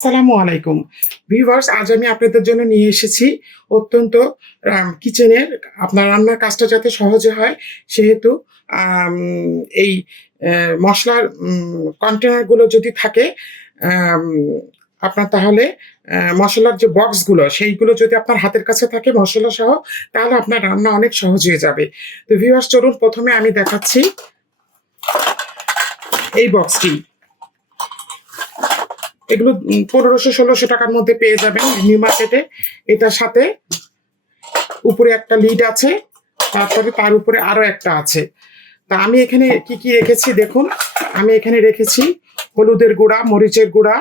আসসালামু আলাইকুম ভিউয়ার্স, আজ আমি আপনাদের জন্য নিয়ে এসেছি অত্যন্ত কিচেনের আপনার রান্নার কাজটা যাতে সহজে হয় সেহেতু আম, এই মশলার কন্টেনারগুলো যদি থাকে আম, আপনার তাহলে মশলার যে বক্সগুলো সেইগুলো যদি আপনার হাতের কাছে থাকে মশলা সহ, তাহলে আপনার রান্না অনেক সহজ হয়ে যাবে। তো ভিউয়ার্স, চলুন প্রথমে আমি দেখাচ্ছি এই বক্সটি। এগুলো 1500-1600 টাকার মধ্যে পেয়ে যাবেন নিউ মার্কেটে। এটার সাথে উপরে একটা লিড আছে, তারপরে তার উপরে আরো একটা আছে। তা আমি এখানে কি কি রেখেছি দেখুন। আমি এখানে রেখেছি হলুদের গুঁড়া, মরিচের গুঁড়া,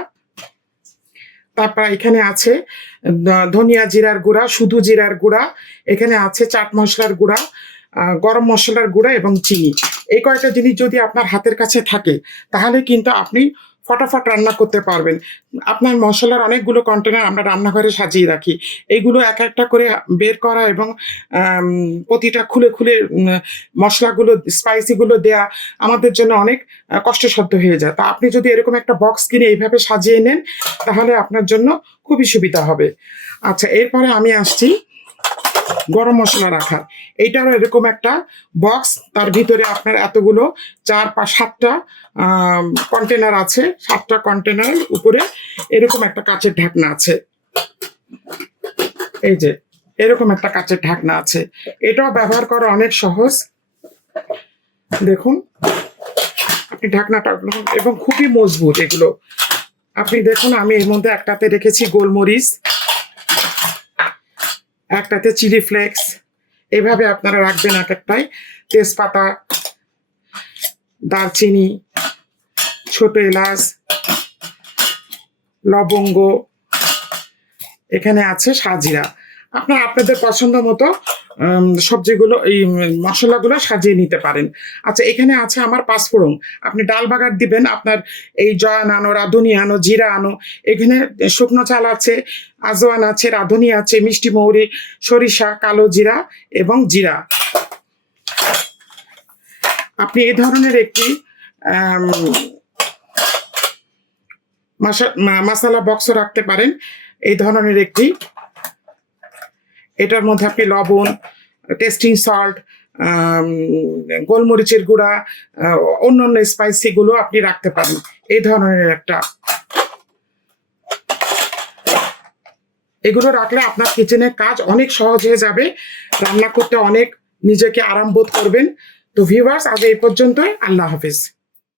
তারপর এখানে আছে ধনিয়া জিরার গুঁড়া, শুধু জিরার গুঁড়া, এখানে আছে চাট মশলার গুঁড়া, গরম মশলার গুঁড়া এবং চিনি। এই কয়েকটা জিনিস যদি আপনার হাতের কাছে থাকে তাহলে কিন্তু আপনি ফটাফট রান্না করতে পারবেন। আপনার মশলার অনেকগুলো কন্টেনার আমরা রান্নাঘরে সাজিয়ে রাখি, এইগুলো এক একটা করে বের করা এবং প্রতিটা খুলে খুলে মশলাগুলো স্পাইসিগুলো দেয়া আমাদের জন্য অনেক কষ্টসাধ্য হয়ে যায়। তা আপনি যদি এরকম একটা বক্স কিনে এইভাবে সাজিয়ে নেন তাহলে আপনার জন্য খুবই সুবিধা হবে। আচ্ছা, এরপরে আমি আসছি গরম মশলা রাখার। এইটারও এরকম একটা বক্স, তার ভিতরে আপনার এতগুলো 4-5-7টা কন্টেনার আছে। 7টা কন্টেনারের উপরে এরকম একটা কাচের ঢাকনা আছে। এই যে এরকম একটা কাচের ঢাকনা আছে, এটাও ব্যবহার করা অনেক সহজ। দেখুন আপনি ঢাকনাটা, এবং খুবই মজবুত এগুলো। আপনি দেখুন আমি এর মধ্যে একটাতে রেখেছি গোলমরিচ, একটাতে চিলি ফ্লেক্স, এভাবে আপনারা রাখবেন এক একটাই। তেজপাতা, দারচিনি, ছোট এলাচ, লবঙ্গ, এখানে আছে সাজিরা। আপনাদের পছন্দ মতো সবজিগুলো, এই মশলাগুলো সাজিয়ে নিতে পারেন। আচ্ছা, এখানে আছে আমার পাঁচফোড়ন। আপনি ডাল বাগার দিবেন, আপনার এই জয়ান আনো, রাঁধুনি আনো, জিরা আনো। এখানে শুকনো চাল আছে, আজওয়ান আছে, রাঁধুনি আছে, মিষ্টি মৌরি, সরিষা, কালো জিরা এবং জিরা। আপনি এই ধরনের একটি মশলা বক্সও রাখতে পারেন, এই ধরনের একটি। এটার মধ্যে আপনি লবণ, টেস্টিং সল্ট, গোলমরিচের গুঁড়া, অন্য অন্য স্পাইসিগুলো আপনি রাখতে পারেন। এই ধরনের একটা, এগুলো রাখলে আপনার কিচেনের কাজ অনেক সহজ হয়ে যাবে, রান্না করতে অনেক নিজেকে আরাম বোধ করবেন। তো ভিউয়ার্স, আজ এই পর্যন্তই। আল্লাহ হাফেজ।